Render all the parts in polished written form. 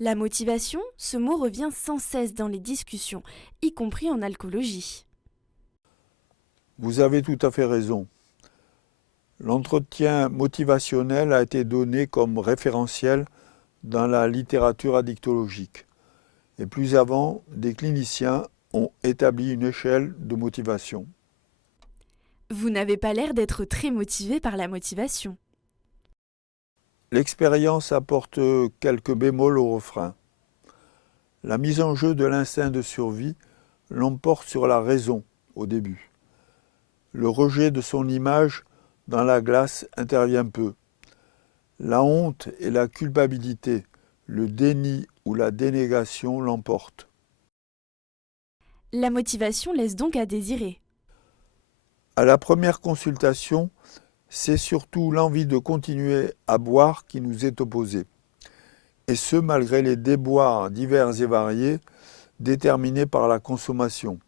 La motivation, ce mot revient sans cesse dans les discussions, y compris en alcoolologie. Vous avez tout à fait raison. L'entretien motivationnel a été donné comme référentiel dans la littérature addictologique. Et plus avant, des cliniciens ont établi une échelle de motivation. Vous n'avez pas l'air d'être très motivé par la motivation. L'expérience apporte quelques bémols au refrain. La mise en jeu de l'instinct de survie l'emporte sur la raison au début. Le rejet de son image dans la glace intervient peu. La honte et la culpabilité, le déni ou la dénégation l'emportent. La motivation laisse donc à désirer. À la première consultation, c'est surtout l'envie de continuer à boire qui nous est opposée. Et ce, malgré les déboires divers et variés déterminés par la consommation.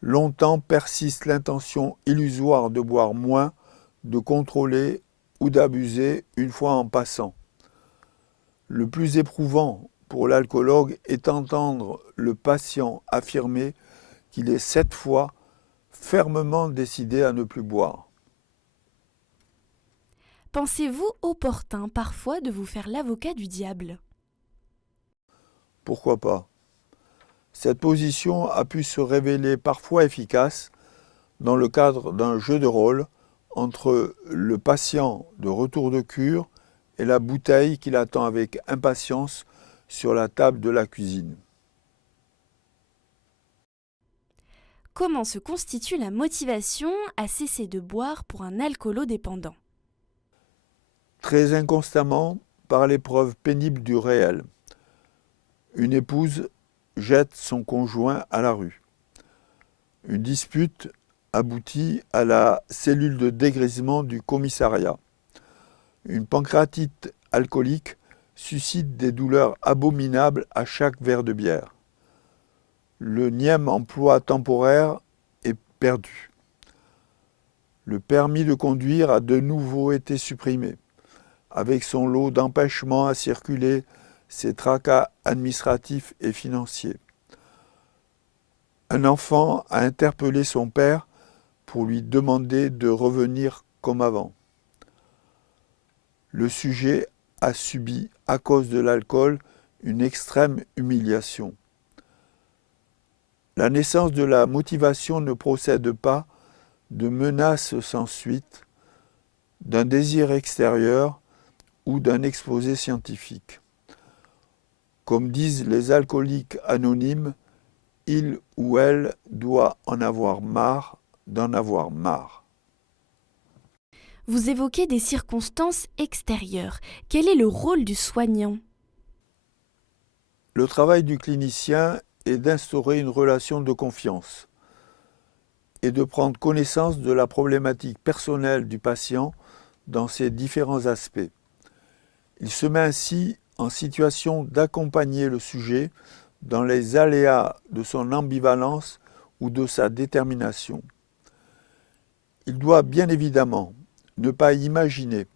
Longtemps persiste l'intention illusoire de boire moins, de contrôler ou d'abuser une fois en passant. Le plus éprouvant pour l'alcoologue est d'entendre le patient affirmer qu'il est cette fois fermement décidé à ne plus boire. Pensez-vous opportun parfois de vous faire l'avocat du diable? Pourquoi pas? Cette position a pu se révéler parfois efficace dans le cadre d'un jeu de rôle entre le patient de retour de cure et la bouteille qu'il attend avec impatience sur la table de la cuisine. Comment se constitue la motivation à cesser de boire pour un alcoolodépendant? Très inconstamment par l'épreuve pénible du réel. Une épouse jette son conjoint à la rue. Une dispute aboutit à la cellule de dégrisement du commissariat. Une pancréatite alcoolique suscite des douleurs abominables à chaque verre de bière. Le nième emploi temporaire est perdu. Le permis de conduire a de nouveau été supprimé, avec son lot d'empêchements à circuler, ses tracas administratifs et financiers. Un enfant a interpellé son père pour lui demander de revenir comme avant. Le sujet a subi, à cause de l'alcool, une extrême humiliation. La naissance de la motivation ne procède pas de menaces sans suite, d'un désir extérieur ou d'un exposé scientifique. Comme disent les alcooliques anonymes, il ou elle doit en avoir marre d'en avoir marre. Vous évoquez des circonstances extérieures. Quel est le rôle du soignant? Le travail du clinicien est d'instaurer une relation de confiance et de prendre connaissance de la problématique personnelle du patient dans ses différents aspects. Il se met ainsi en situation d'accompagner le sujet dans les aléas de son ambivalence ou de sa détermination. Il doit bien évidemment ne pas imaginer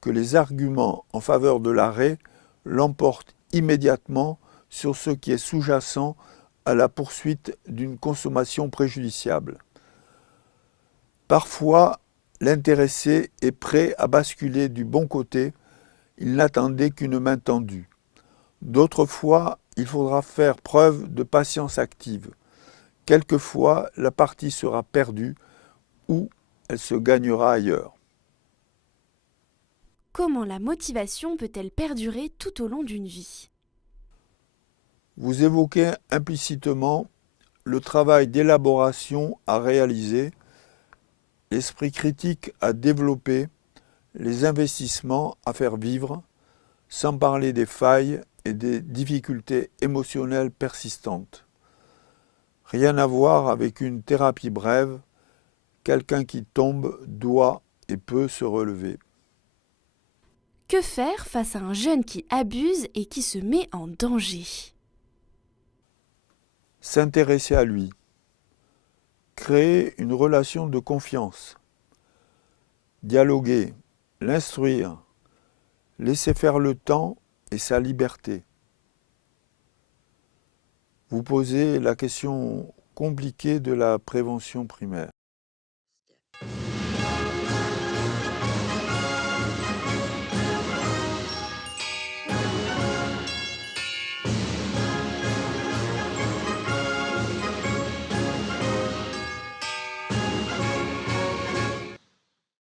que les arguments en faveur de l'arrêt l'emportent immédiatement sur ce qui est sous-jacent à la poursuite d'une consommation préjudiciable. Parfois, l'intéressé est prêt à basculer du bon côté, il n'attendait qu'une main tendue. D'autres fois, il faudra faire preuve de patience active. Quelquefois, la partie sera perdue ou elle se gagnera ailleurs. Comment la motivation peut-elle perdurer tout au long d'une vie? Vous évoquez implicitement le travail d'élaboration à réaliser, l'esprit critique à développer, les investissements à faire vivre, sans parler des failles et des difficultés émotionnelles persistantes. Rien à voir avec une thérapie brève, quelqu'un qui tombe doit et peut se relever. Que faire face à un jeune qui abuse et qui se met en danger? S'intéresser à lui. Créer une relation de confiance. Dialoguer, l'instruire, laisser faire le temps et sa liberté. Vous posez la question compliquée de la prévention primaire.